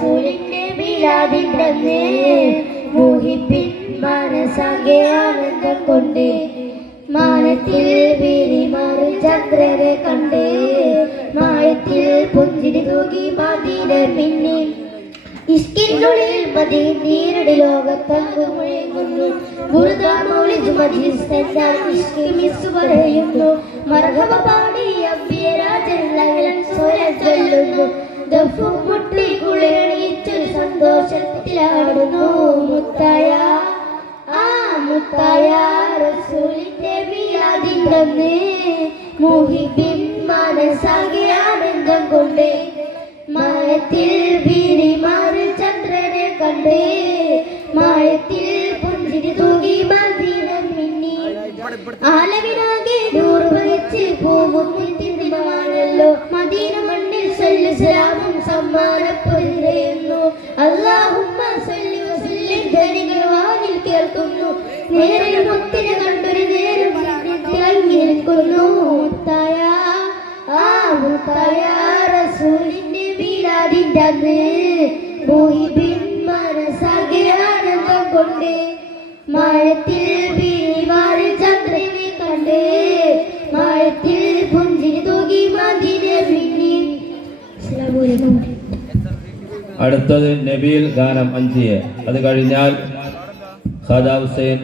റസൂലിന്റെ മീലാദിന്റെ മോഹിപ്പിൻ മനസാകെ ആനന്ദം കൊണ്ട് മാനത്തിൽ വീരിമാറും ചന്ദ്രരെ കണ്ട് മായത്തിൽ പുഞ്ചിരി തൂകി മദീന മിന്നി ഇഷ്കിനുള്ളിൽ മദീനയുടെ ലോകത്തങ്ങു മുഴങ്ങുന്നു ബുർദ മൗലിദ് മജ്ലിസ് എന്നാൽ ഇഷ്കി മിസ് പറയുന്നു മർഹബ പാടി അംബിയരാജൻ ലയലൻ സ്വരം ചൊല്ലുന്നു ദഫു മുട്ടി കുളിരണിയിച്ചു സന്തോഷത്തിലാടുന്നു മുത്തായ മുത്തായ റസൂലിന്റെ മീലാദിന്റെ മോഹിപ്പിൻ മനസാകെ ആനന്ദം കൊണ്ട് മായത്തിൽ വീരിമാറിൽ ചന്ദ്രനെ കണ്ട് മായത്തിൽ പുഞ്ചിരി തൂകി മദീന മിന്നി ആലവിനാകെ നൂറ് വഹിച്ച് പോകുന്നല്ലോ മദീന മണ്ണിൽ സല്ലു സലാമും സമ്മാനപ്പൊതിയുന്നു അല്ലാഹുമ്മ സല്ലി വസല്ലിം ധ്വനികൾ വാനിൽ കേൾക്കുന്നു നേരിൽ മുത്തിനെ കണ്ടൊരു നേരം തിളങ്ങി നിൽക്കുന്നു മുത്തായ റസൂലിന്റെ മീലാദിന്റെ അന്ന് മോഹിപ്പിൻ മനസാകെ ആനന്ദം കൊണ്ട് മായത്തിൽ വീരിമാറിൽ ചന്ദ്രനെ കണ്ട് മായത്തിൽ പുഞ്ചിരി തൂകി മദീന മിന്നി. അസ്സലാമു അലൈക്കും. അടുത്തത് നബീൽ ഗാനം 5. അത് കഴിഞ്ഞാൽ ഖാദ ഹുസൈൻ